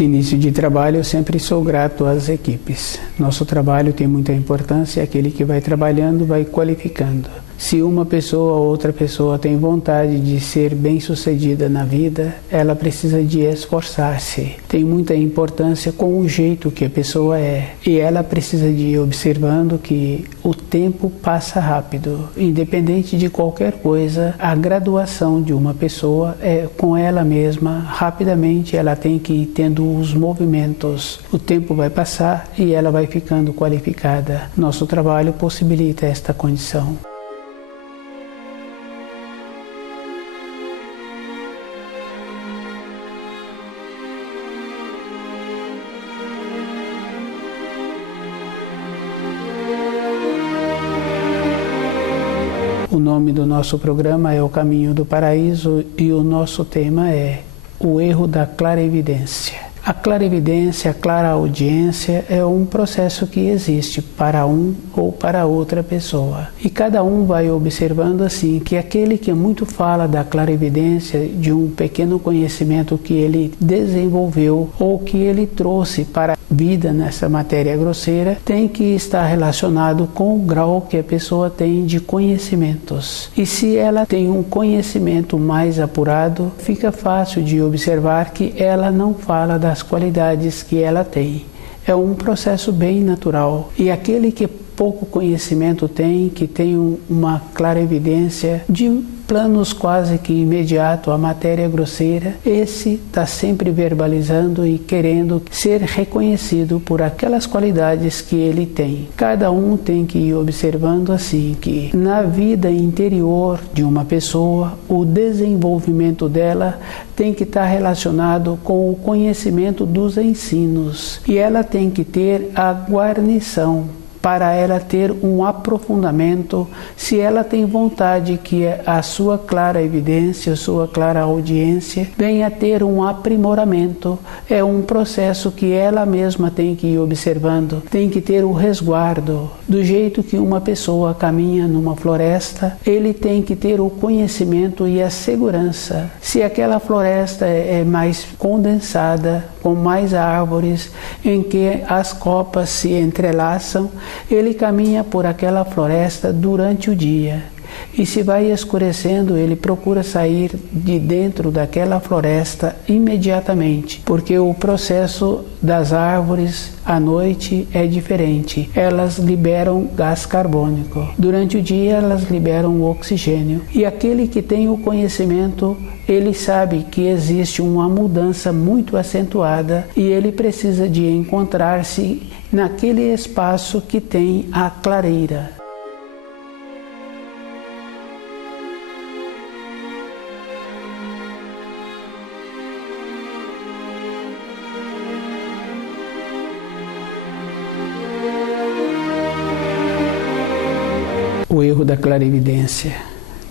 Nesse início de trabalho, eu sempre sou grato às equipes. Nosso trabalho tem muita importância, aquele que vai trabalhando vai qualificando. Se uma pessoa ou outra pessoa tem vontade de ser bem-sucedida na vida, ela precisa de esforçar-se. Tem muita importância com o jeito que a pessoa é. E ela precisa de ir observando que o tempo passa rápido. Independente de qualquer coisa, a graduação de uma pessoa é com ela mesma. Rapidamente ela tem que ir tendo os movimentos. O tempo vai passar e ela vai ficando qualificada. Nosso trabalho possibilita esta condição. O nome do nosso programa é O Caminho do Paraíso e o nosso tema é o erro da clarevidência. A clarevidência, a clareaudiência é um processo que existe para um ou para outra pessoa. E cada um vai observando assim que aquele que muito fala da clarevidência, de um pequeno conhecimento que ele desenvolveu ou que ele trouxe para a vida nessa matéria grosseira, tem que estar relacionado com o grau que a pessoa tem de conhecimentos. E se ela tem um conhecimento mais apurado, fica fácil de observar que ela não fala das qualidades que ela tem. É um processo bem natural. E aquele que pouco conhecimento tem, que tem uma clarevidência de planos quase que imediato, a matéria grosseira, esse está sempre verbalizando e querendo ser reconhecido por aquelas qualidades que ele tem. Cada um tem que ir observando assim que na vida interior de uma pessoa, o desenvolvimento dela tem que estar relacionado com o conhecimento dos ensinos e ela tem que ter a guarnição para ela ter um aprofundamento, se ela tem vontade que a sua clara evidência, a sua clara audiência venha a ter um aprimoramento. É um processo que ela mesma tem que ir observando, tem que ter o resguardo. Do jeito que uma pessoa caminha numa floresta, ele tem que ter o conhecimento e a segurança. Se aquela floresta é mais condensada, com mais árvores, em que as copas se entrelaçam, ele caminha por aquela floresta durante o dia. E se vai escurecendo, ele procura sair de dentro daquela floresta imediatamente, porque o processo das árvores à noite é diferente. Elas liberam gás carbônico. Durante o dia, elas liberam o oxigênio. E aquele que tem o conhecimento, ele sabe que existe uma mudança muito acentuada e ele precisa de encontrar-se naquele espaço que tem a clareira. O erro da clarevidência.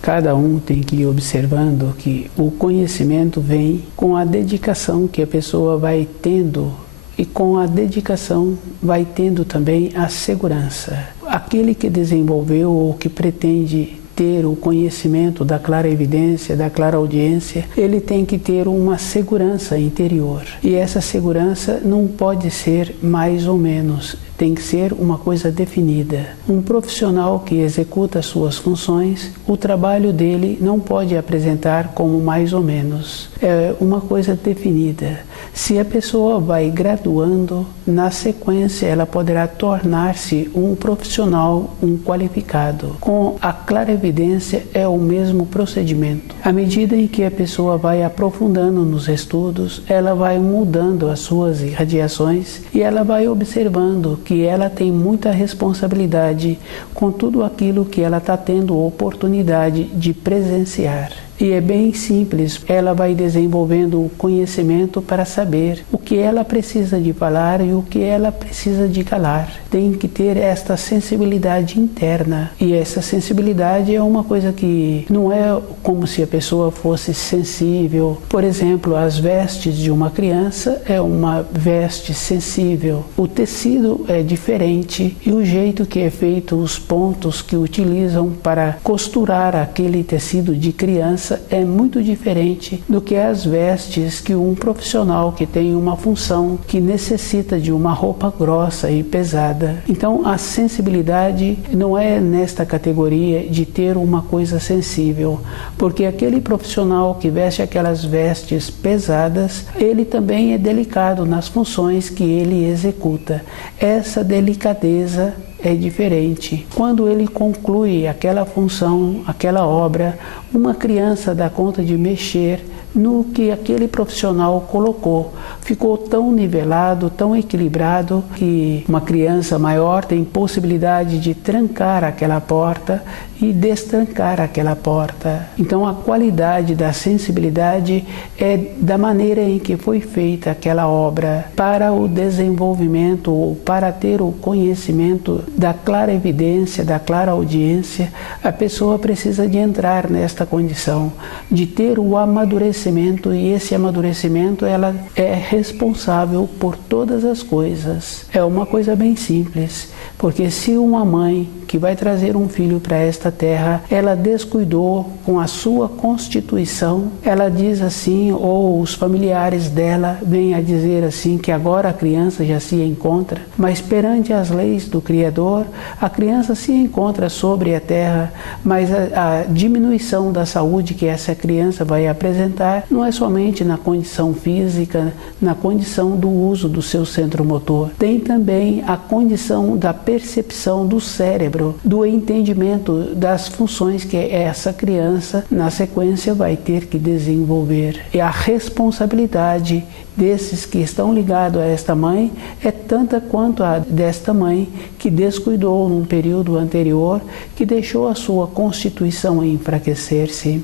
Cada um tem que ir observando que o conhecimento vem com a dedicação que a pessoa vai tendo e com a dedicação vai tendo também a segurança. Aquele que desenvolveu ou que pretende ter o conhecimento da clarevidência, da clareaudiência, ele tem que ter uma segurança interior. E essa segurança não pode ser mais ou menos, tem que ser uma coisa definida. Um profissional que executa suas funções, o trabalho dele não pode apresentar como mais ou menos. É uma coisa definida. Se a pessoa vai graduando, na sequência ela poderá tornar-se um profissional, um qualificado. Com a clarevidência é o mesmo procedimento. À medida em que a pessoa vai aprofundando nos estudos, ela vai mudando as suas irradiações e ela vai observando que ela tem muita responsabilidade com tudo aquilo que ela está tendo oportunidade de presenciar. E é bem simples, ela vai desenvolvendo o conhecimento para saber o que ela precisa de falar e o que ela precisa de calar. Tem que ter esta sensibilidade interna. E essa sensibilidade é uma coisa que não é como se a pessoa fosse sensível. Por exemplo, as vestes de uma criança é uma veste sensível. O tecido é diferente e o jeito que é feito, os pontos que utilizam para costurar aquele tecido de criança criança é muito diferente do que as vestes que um profissional que tem uma função que necessita de uma roupa grossa e pesada. Então a sensibilidade não é nesta categoria de ter uma coisa sensível, porque aquele profissional que veste aquelas vestes pesadas, ele também é delicado nas funções que ele executa. Essa delicadeza é diferente. Quando ele conclui aquela função, aquela obra, uma criança dá conta de mexer no que aquele profissional colocou. Ficou tão nivelado, tão equilibrado, que uma criança maior tem possibilidade de trancar aquela porta e destrancar aquela porta. Então a qualidade da sensibilidade é da maneira em que foi feita aquela obra. Para o desenvolvimento ou para ter o conhecimento da clarevidência, da clareaudiência, a pessoa precisa de entrar nesta condição, de ter o amadurecimento, e esse amadurecimento ela é responsável por todas as coisas. É uma coisa bem simples, porque se uma mãe que vai trazer um filho para esta terra, ela descuidou com a sua constituição, ela diz assim, ou os familiares dela vêm a dizer assim, que agora a criança já se encontra, mas perante as leis do Criador, a criança se encontra sobre a terra, mas a diminuição da saúde que essa criança vai apresentar não é somente na condição física, na condição do uso do seu centro motor, tem também a condição da percepção do cérebro, do entendimento das funções que essa criança, na sequência, vai ter que desenvolver. E a responsabilidade desses que estão ligados a esta mãe é tanta quanto a desta mãe que descuidou num período anterior, que deixou a sua constituição enfraquecer-se.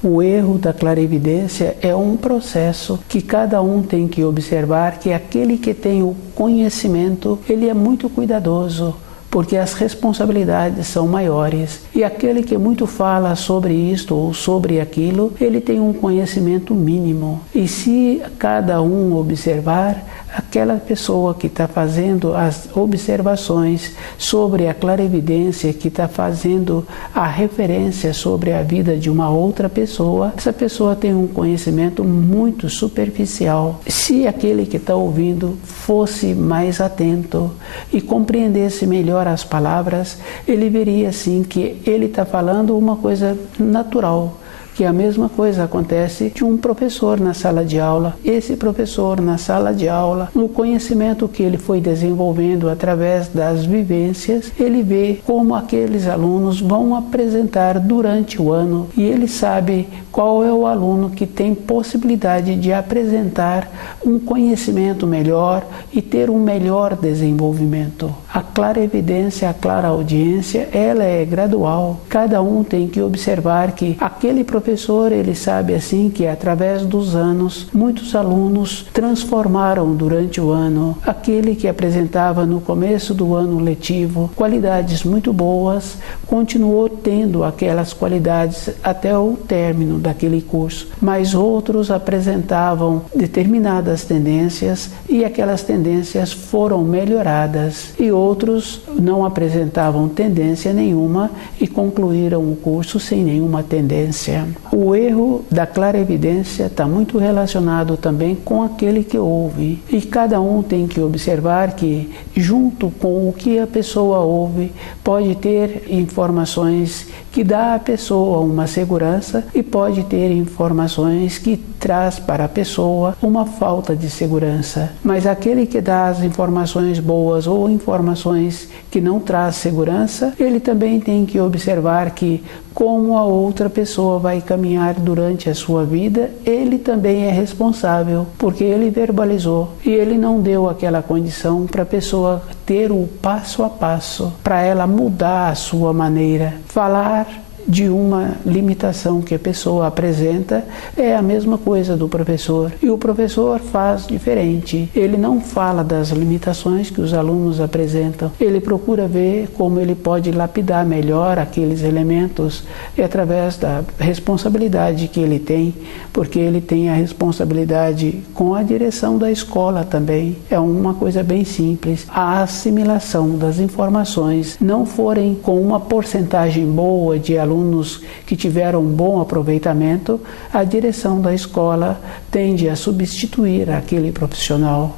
O erro da clarevidência é um processo que cada um tem que observar, que aquele que tem o conhecimento, ele é muito cuidadoso, porque as responsabilidades são maiores. E aquele que muito fala sobre isto ou sobre aquilo, ele tem um conhecimento mínimo. E se cada um observar, aquela pessoa que está fazendo as observações sobre a clarevidência, que está fazendo a referência sobre a vida de uma outra pessoa, essa pessoa tem um conhecimento muito superficial. Se aquele que está ouvindo fosse mais atento e compreendesse melhor as palavras, ele veria assim que ele está falando uma coisa natural, que a mesma coisa acontece de um professor na sala de aula. Esse professor na sala de aula, no conhecimento que ele foi desenvolvendo através das vivências, ele vê como aqueles alunos vão apresentar durante o ano e ele sabe qual é o aluno que tem possibilidade de apresentar um conhecimento melhor e ter um melhor desenvolvimento. A clarevidência, a clareaudiência, ela é gradual. Cada um tem que observar que aquele professor, ele sabe assim que através dos anos, muitos alunos transformaram durante o ano. Aquele que apresentava no começo do ano letivo qualidades muito boas, continuou tendo aquelas qualidades até o término daquele curso, mas outros apresentavam determinadas tendências e aquelas tendências foram melhoradas, e outros não apresentavam tendência nenhuma e concluíram o curso sem nenhuma tendência. O erro da clarevidência está muito relacionado também com aquele que ouve, e cada um tem que observar que, junto com o que a pessoa ouve, pode ter informações que dá à pessoa uma segurança e pode ter informações que traz para a pessoa uma falta de segurança. Mas aquele que dá as informações boas ou informações que não traz segurança, ele também tem que observar que, como a outra pessoa vai caminhar durante a sua vida, ele também é responsável, porque ele verbalizou e ele não deu aquela condição para a pessoa ter o passo a passo, para ela mudar a sua maneira. Falar de uma limitação que a pessoa apresenta é a mesma coisa do professor. E o professor faz diferente. Ele não fala das limitações que os alunos apresentam. Ele procura ver como ele pode lapidar melhor aqueles elementos através da responsabilidade que ele tem, porque ele tem a responsabilidade com a direção da escola também. É uma coisa bem simples. A assimilação das informações não forem com uma porcentagem boa de alunos que tiveram um bom aproveitamento, a direção da escola tende a substituir aquele profissional.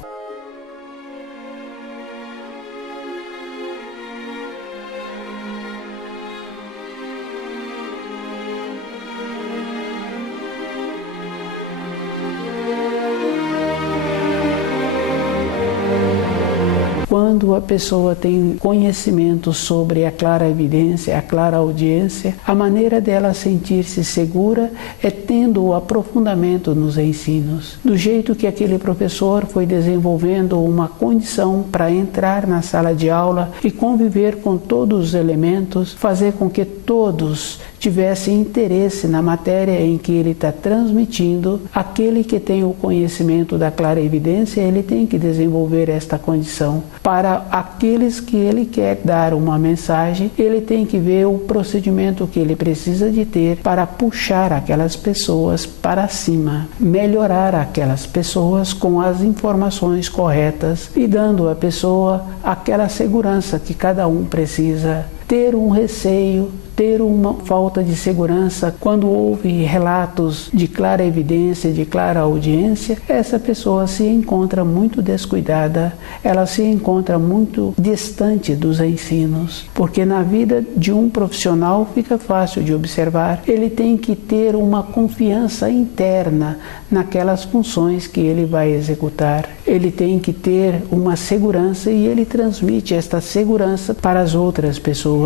Quando a pessoa tem conhecimento sobre a clarividência, a clareaudiência, a maneira dela sentir-se segura é tendo o aprofundamento nos ensinos. Do jeito que aquele professor foi desenvolvendo uma condição para entrar na sala de aula e conviver com todos os elementos, fazer com que todos tivessem interesse na matéria em que ele está transmitindo, aquele que tem o conhecimento da clarevidência, ele tem que desenvolver esta condição. Para aqueles que ele quer dar uma mensagem, ele tem que ver o procedimento que ele precisa de ter para puxar aquelas pessoas para cima, melhorar aquelas pessoas com as informações corretas e dando à pessoa aquela segurança que cada um precisa. Ter um receio, ter uma falta de segurança quando houve relatos de clara evidência, de clara audiência, essa pessoa se encontra muito descuidada, ela se encontra muito distante dos ensinos, porque na vida de um profissional fica fácil de observar, ele tem que ter uma confiança interna naquelas funções que ele vai executar, ele tem que ter uma segurança e ele transmite esta segurança para as outras pessoas.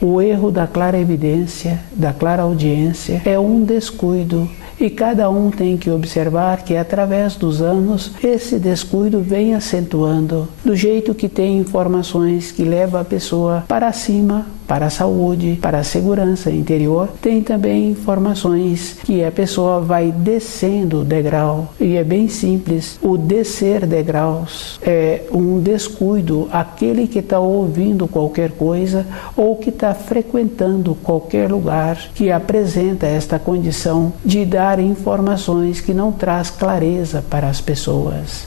O erro da clarevidência, da clareaudiência, é um descuido e cada um tem que observar que através dos anos esse descuido vem acentuando, do jeito que tem informações que levam a pessoa para cima, para a saúde, para a segurança interior, tem também informações que a pessoa vai descendo o degrau. E é bem simples, o descer degraus é um descuido, aquele que está ouvindo qualquer coisa ou que está frequentando qualquer lugar que apresenta esta condição de dar informações que não traz clareza para as pessoas.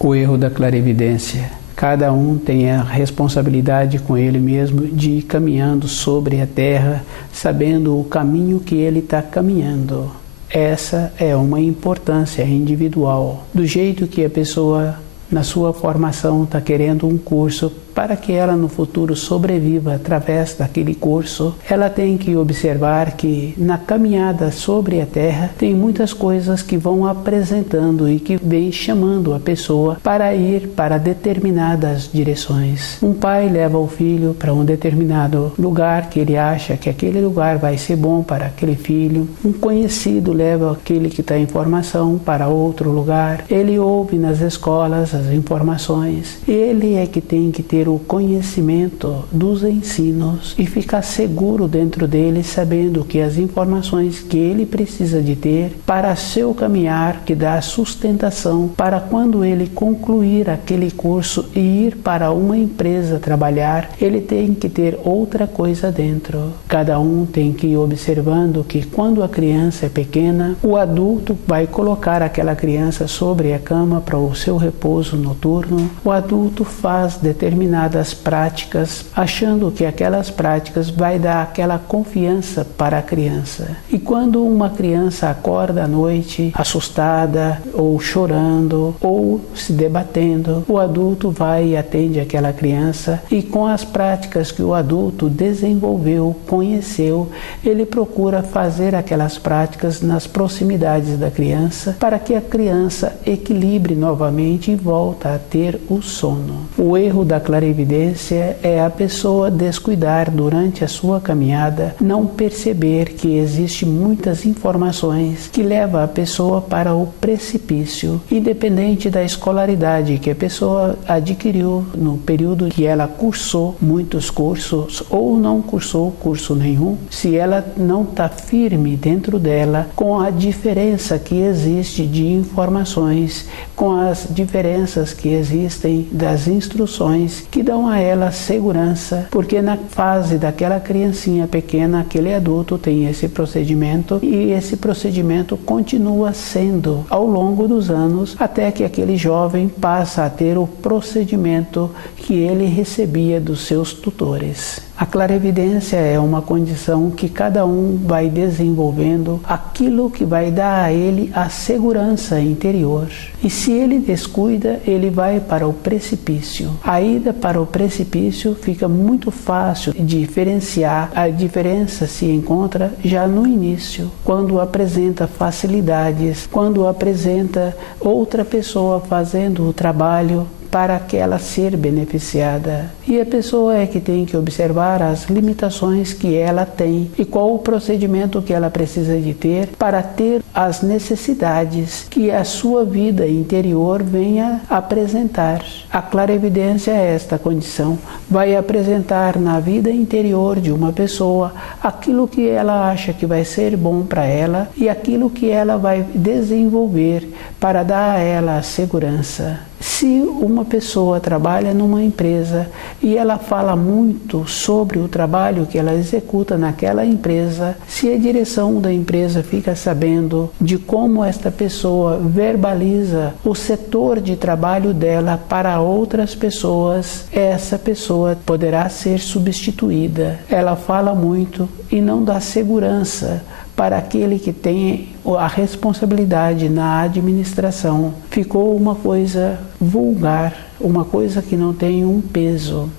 O erro da clarividência. Cada um tem a responsabilidade com ele mesmo de ir caminhando sobre a terra, sabendo o caminho que ele está caminhando. Essa é uma importância individual. Do jeito que a pessoa, na sua formação, está querendo um curso, para que ela no futuro sobreviva através daquele curso, ela tem que observar que na caminhada sobre a terra tem muitas coisas que vão apresentando e que vem chamando a pessoa para ir para determinadas direções. Um pai leva o filho para um determinado lugar que ele acha que aquele lugar vai ser bom para aquele filho. Um conhecido leva aquele que está em formação para outro lugar. Ele ouve nas escolas as informações. Ele é que tem que ter o conhecimento dos ensinos e ficar seguro dentro dele, sabendo que as informações que ele precisa de ter para seu caminhar, que dá sustentação para quando ele concluir aquele curso e ir para uma empresa trabalhar, ele tem que ter outra coisa dentro. Cada um tem que ir observando que quando a criança é pequena, o adulto vai colocar aquela criança sobre a cama para o seu repouso noturno. O adulto faz determinadas práticas, achando que aquelas práticas vai dar aquela confiança para a criança. E quando uma criança acorda à noite assustada, ou chorando, ou se debatendo, o adulto vai e atende aquela criança e com as práticas que o adulto desenvolveu, conheceu, ele procura fazer aquelas práticas nas proximidades da criança para que a criança equilibre novamente e volta a ter o sono. O erro da clarividência clarividência é a pessoa descuidar durante a sua caminhada, não perceber que existe muitas informações que levam a pessoa para o precipício, independente da escolaridade que a pessoa adquiriu no período que ela cursou muitos cursos ou não cursou curso nenhum. Se ela não está firme dentro dela com a diferença que existe de informações, com as diferenças que existem das instruções que dão a ela segurança, porque na fase daquela criancinha pequena, aquele adulto tem esse procedimento e esse procedimento continua sendo ao longo dos anos até que aquele jovem passa a ter o procedimento que ele recebia dos seus tutores. A clarividência é uma condição que cada um vai desenvolvendo aquilo que vai dar a ele a segurança interior. E se ele descuida, ele vai para o precipício. A ida para o precipício fica muito fácil de diferenciar. A diferença se encontra já no início, quando apresenta facilidades, quando apresenta outra pessoa fazendo o trabalho para aquela ser beneficiada. E a pessoa é que tem que observar as limitações que ela tem e qual o procedimento que ela precisa de ter para ter as necessidades que a sua vida interior venha apresentar. A clarividência é esta condição. Vai apresentar na vida interior de uma pessoa aquilo que ela acha que vai ser bom para ela e aquilo que ela vai desenvolver para dar a ela a segurança. Se uma pessoa trabalha numa empresa e ela fala muito sobre o trabalho que ela executa naquela empresa, se a direção da empresa fica sabendo de como esta pessoa verbaliza o setor de trabalho dela para outras pessoas, essa pessoa poderá ser substituída. Ela fala muito e não dá segurança para aquele que tem a responsabilidade na administração. Ficou uma coisa vulgar, uma coisa que não tem um peso.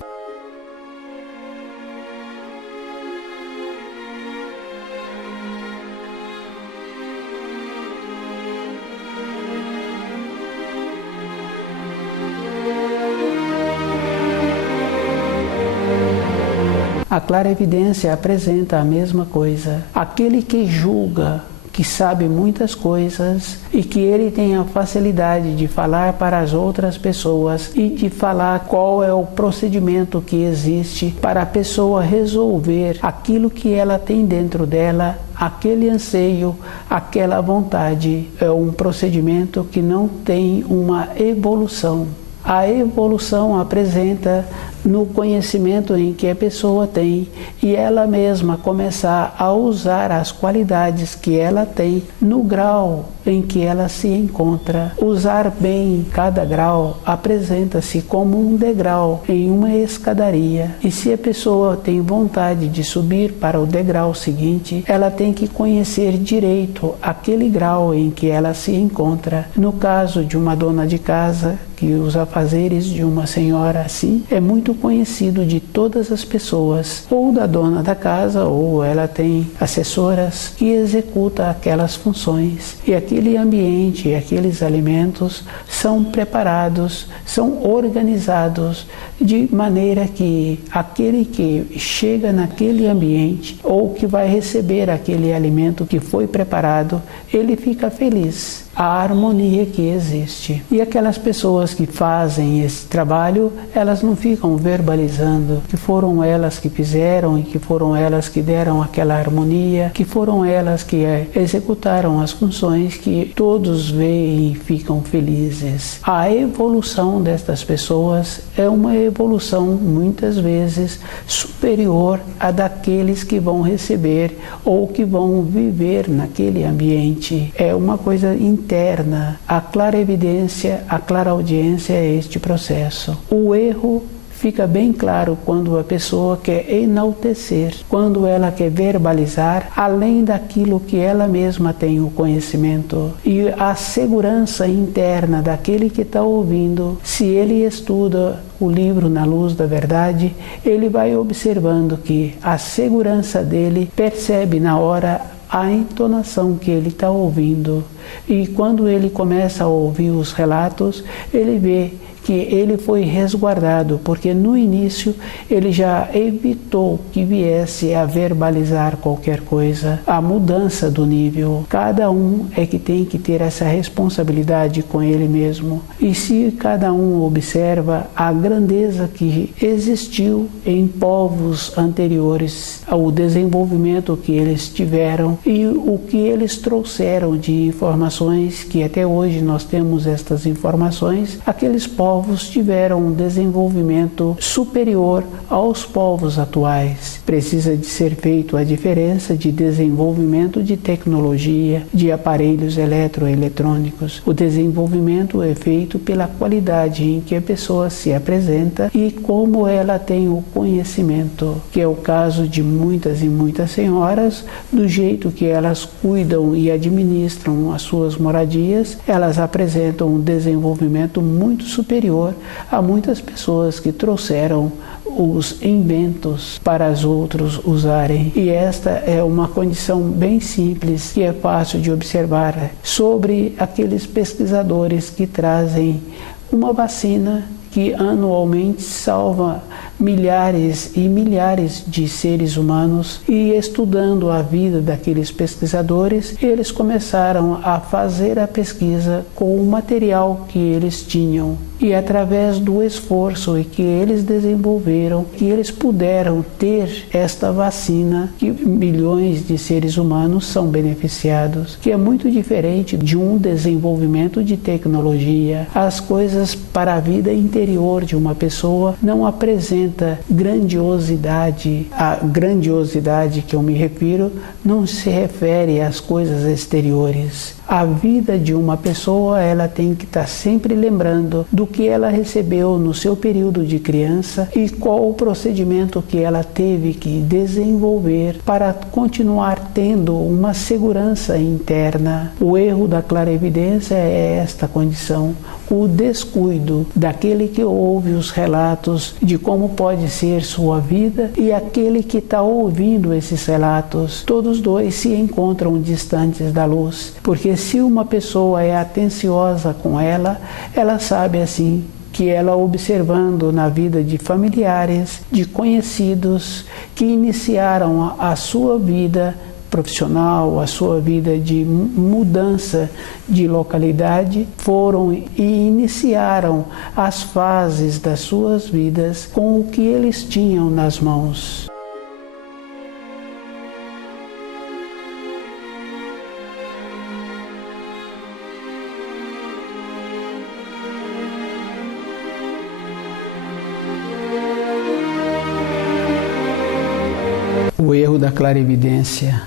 A clarividência apresenta a mesma coisa. Aquele que julga, que sabe muitas coisas e que ele tem a facilidade de falar para as outras pessoas e de falar qual é o procedimento que existe para a pessoa resolver aquilo que ela tem dentro dela, aquele anseio, aquela vontade. É um procedimento que não tem uma evolução. A evolução apresenta no conhecimento em que a pessoa tem e ela mesma começar a usar as qualidades que ela tem no grau em que ela se encontra. Usar bem cada grau apresenta-se como um degrau em uma escadaria. E se a pessoa tem vontade de subir para o degrau seguinte, ela tem que conhecer direito aquele grau em que ela se encontra. No caso de uma dona de casa, que os afazeres de uma senhora assim é muito conhecido de todas as pessoas, ou da dona da casa, ou ela tem assessoras que executam aquelas funções. E aquele ambiente, aqueles alimentos são preparados, são organizados de maneira que aquele que chega naquele ambiente ou que vai receber aquele alimento que foi preparado, ele fica feliz. A harmonia que existe. E aquelas pessoas que fazem esse trabalho, elas não ficam verbalizando que foram elas que fizeram e que foram elas que deram aquela harmonia, que foram elas que executaram as funções que todos veem e ficam felizes. A evolução destas pessoas é uma evolução muitas vezes superior à daqueles que vão receber ou que vão viver naquele ambiente. É uma coisa interna. A clarividência, a clareaudiência é este processo. O erro fica bem claro quando a pessoa quer enaltecer, quando ela quer verbalizar além daquilo que ela mesma tem o conhecimento. E a segurança interna daquele que está ouvindo, se ele estuda o livro Na Luz da Verdade, ele vai observando que a segurança dele percebe na hora a entonação que ele está ouvindo. E quando ele começa a ouvir os relatos, ele vê que ele foi resguardado, porque no início ele já evitou que viesse a verbalizar qualquer coisa, a mudança do nível. Cada um é que tem que ter essa responsabilidade com ele mesmo. E se cada um observa a grandeza que existiu em povos anteriores, ao desenvolvimento que eles tiveram e o que eles trouxeram de informações, que até hoje nós temos estas informações, aqueles povos tiveram um desenvolvimento superior aos povos atuais. Precisa de ser feito a diferença de desenvolvimento de tecnologia, de aparelhos eletroeletrônicos. O desenvolvimento é feito pela qualidade em que a pessoa se apresenta e como ela tem o conhecimento, que é o caso de muitas e muitas senhoras, do jeito que elas cuidam e administram as suas moradias, elas apresentam um desenvolvimento muito superior a muitas pessoas que trouxeram os inventos para os outros usarem. E esta é uma condição bem simples que é fácil de observar sobre aqueles pesquisadores que trazem uma vacina que anualmente salva milhares e milhares de seres humanos. E estudando a vida daqueles pesquisadores, eles começaram a fazer a pesquisa com o material que eles tinham. E através do esforço que eles desenvolveram, que eles puderam ter esta vacina, que milhões de seres humanos são beneficiados, que é muito diferente de um desenvolvimento de tecnologia. As coisas para a vida interior de uma pessoa não apresenta grandiosidade. A grandiosidade que eu me refiro não se refere às coisas exteriores. A vida de uma pessoa, ela tem que estar sempre lembrando do que ela recebeu no seu período de criança e qual o procedimento que ela teve que desenvolver para continuar tendo uma segurança interna. O erro da clarevidência é esta condição, o descuido daquele que ouve os relatos de como pode ser sua vida e aquele que está ouvindo esses relatos. Todos dois se encontram distantes da luz, porque se uma pessoa é atenciosa com ela, ela sabe assim que ela observando na vida de familiares, de conhecidos que iniciaram a sua vida profissional, a sua vida de mudança de localidade, foram e iniciaram as fases das suas vidas com o que eles tinham nas mãos. O erro da clarividência.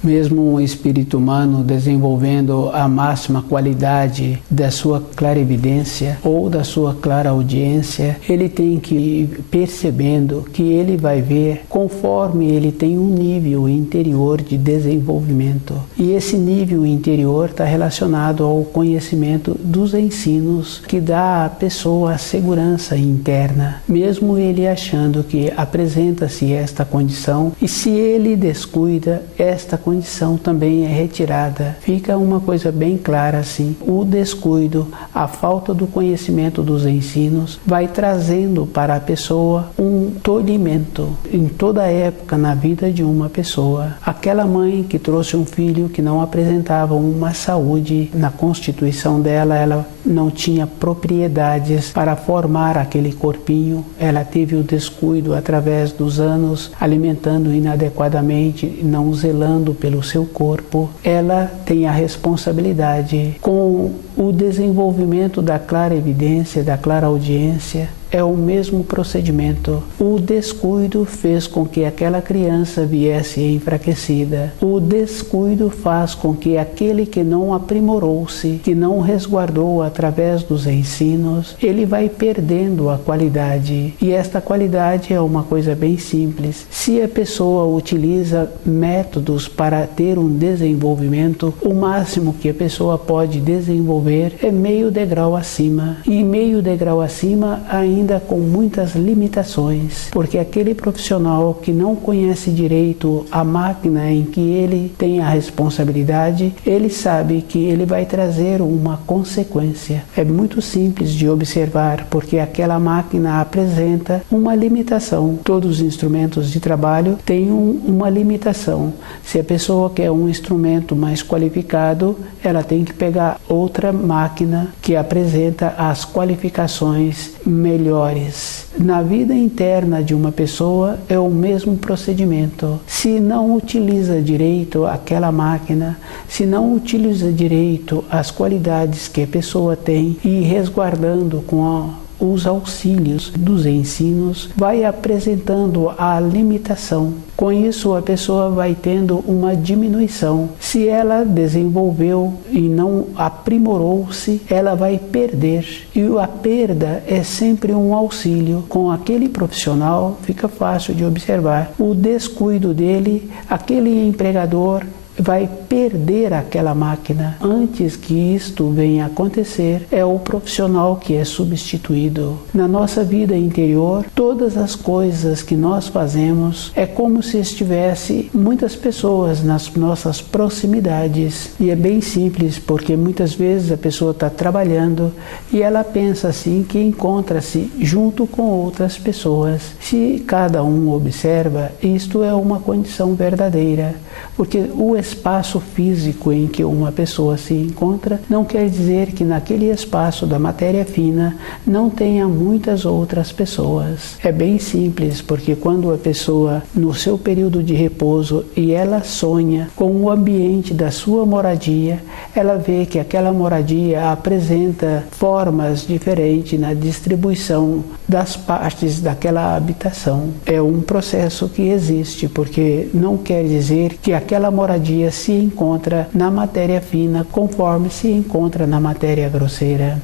Mesmo um espírito humano desenvolvendo a máxima qualidade da sua clarividência ou da sua clareaudiência, ele tem que ir percebendo que ele vai ver conforme ele tem um nível interior de desenvolvimento. E esse nível interior está relacionado ao conhecimento dos ensinos que dá à pessoa a segurança interna, mesmo ele achando que apresenta-se esta condição, e se ele descuida, esta condição também é retirada. Fica uma coisa bem clara assim: o descuido, a falta do conhecimento dos ensinos vai trazendo para a pessoa um tolhimento em toda época na vida de uma pessoa. Aquela mãe que trouxe um filho que não apresentava uma saúde na constituição dela, ela não tinha propriedades para formar aquele corpinho, ela teve o descuido através dos anos, alimentando inadequadamente, não zelando pelo seu corpo. Ela tem a responsabilidade com o desenvolvimento da clarevidência, da clareaudiência. É o mesmo procedimento. O descuido fez com que aquela criança viesse enfraquecida. O descuido faz com que aquele que não aprimorou-se, que não resguardou através dos ensinos, ele vai perdendo a qualidade. E esta qualidade é uma coisa bem simples. Se a pessoa utiliza métodos para ter um desenvolvimento, o máximo que a pessoa pode desenvolver é meio degrau acima. E meio degrau acima ainda ainda com muitas limitações, porque aquele profissional que não conhece direito a máquina em que ele tem a responsabilidade, ele sabe que ele vai trazer uma consequência. É muito simples de observar, porque aquela máquina apresenta uma limitação. Todos os instrumentos de trabalho têm uma limitação. Se a pessoa quer um instrumento mais qualificado, ela tem que pegar outra máquina que apresenta as qualificações melhores. Na vida interna de uma pessoa é o mesmo procedimento. Se não utiliza direito aquela máquina, se não utiliza direito as qualidades que a pessoa tem e resguardando com os auxílios dos ensinos, vai apresentando a limitação. Com isso, a pessoa vai tendo uma diminuição. Se ela desenvolveu e não aprimorou-se, ela vai perder. E a perda é sempre um auxílio. Com aquele profissional, fica fácil de observar o descuido dele, aquele empregador vai perder aquela máquina. Antes que isto venha acontecer, é o profissional que é substituído. Na nossa vida interior, todas as coisas que nós fazemos é como se estivesse muitas pessoas nas nossas proximidades. E é bem simples, porque muitas vezes a pessoa está trabalhando e ela pensa assim que encontra-se junto com outras pessoas. Se cada um observa, isto é uma condição verdadeira, porque o espaço físico em que uma pessoa se encontra não quer dizer que naquele espaço da matéria fina não tenha muitas outras pessoas. É bem simples, porque quando a pessoa, no seu período de repouso, e ela sonha com o ambiente da sua moradia, ela vê que aquela moradia apresenta formas diferentes na distribuição das partes daquela habitação. É um processo que existe, porque não quer dizer que aquela moradia se encontra na matéria fina conforme se encontra na matéria grosseira.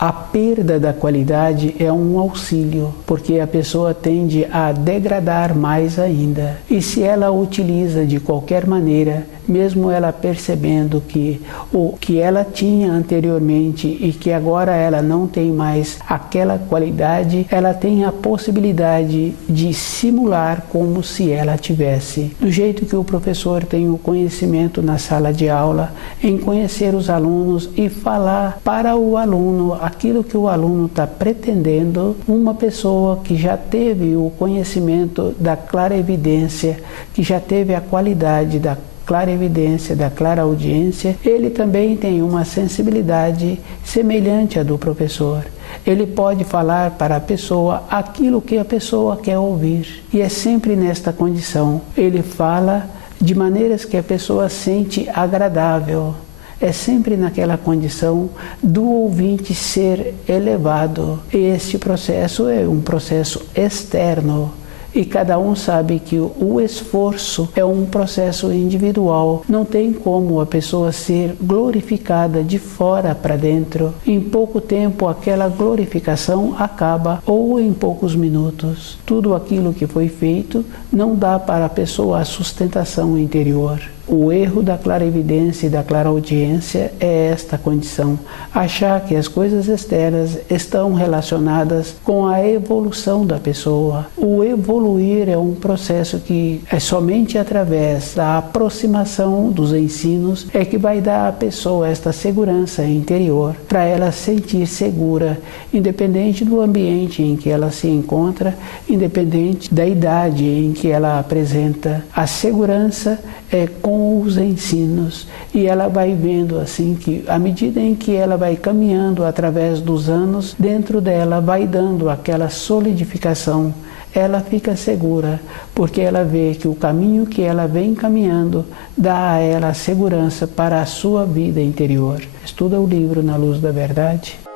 A perda da qualidade é um auxílio, porque a pessoa tende a degradar mais ainda. E se ela utiliza de qualquer maneira, mesmo ela percebendo que o que ela tinha anteriormente e que agora ela não tem mais aquela qualidade, ela tem a possibilidade de simular como se ela tivesse. Do jeito que o professor tem o conhecimento na sala de aula, em conhecer os alunos e falar para o aluno aquilo que o aluno está pretendendo, uma pessoa que já teve o conhecimento da clarevidência, que já teve a qualidade da clarevidência, da clareaudiência, ele também tem uma sensibilidade semelhante à do professor. Ele pode falar para a pessoa aquilo que a pessoa quer ouvir. E é sempre nesta condição. Ele fala de maneiras que a pessoa sente agradável. É sempre naquela condição do ouvinte ser elevado. E este processo é um processo externo. E cada um sabe que o esforço é um processo individual. Não tem como a pessoa ser glorificada de fora para dentro. Em pouco tempo aquela glorificação acaba, ou em poucos minutos. Tudo aquilo que foi feito não dá para a pessoa a sustentação interior. O erro da clarevidência e da clareaudiência é esta condição, achar que as coisas externas estão relacionadas com a evolução da pessoa. O evoluir é um processo que é somente através da aproximação dos ensinos é que vai dar à pessoa esta segurança interior, para ela sentir segura, independente do ambiente em que ela se encontra, independente da idade em que ela apresenta. A segurança é com os ensinos, e ela vai vendo assim que à medida em que ela vai caminhando através dos anos, dentro dela vai dando aquela solidificação, ela fica segura, porque ela vê que o caminho que ela vem caminhando dá a ela segurança para a sua vida interior. Estuda o livro Na Luz da Verdade.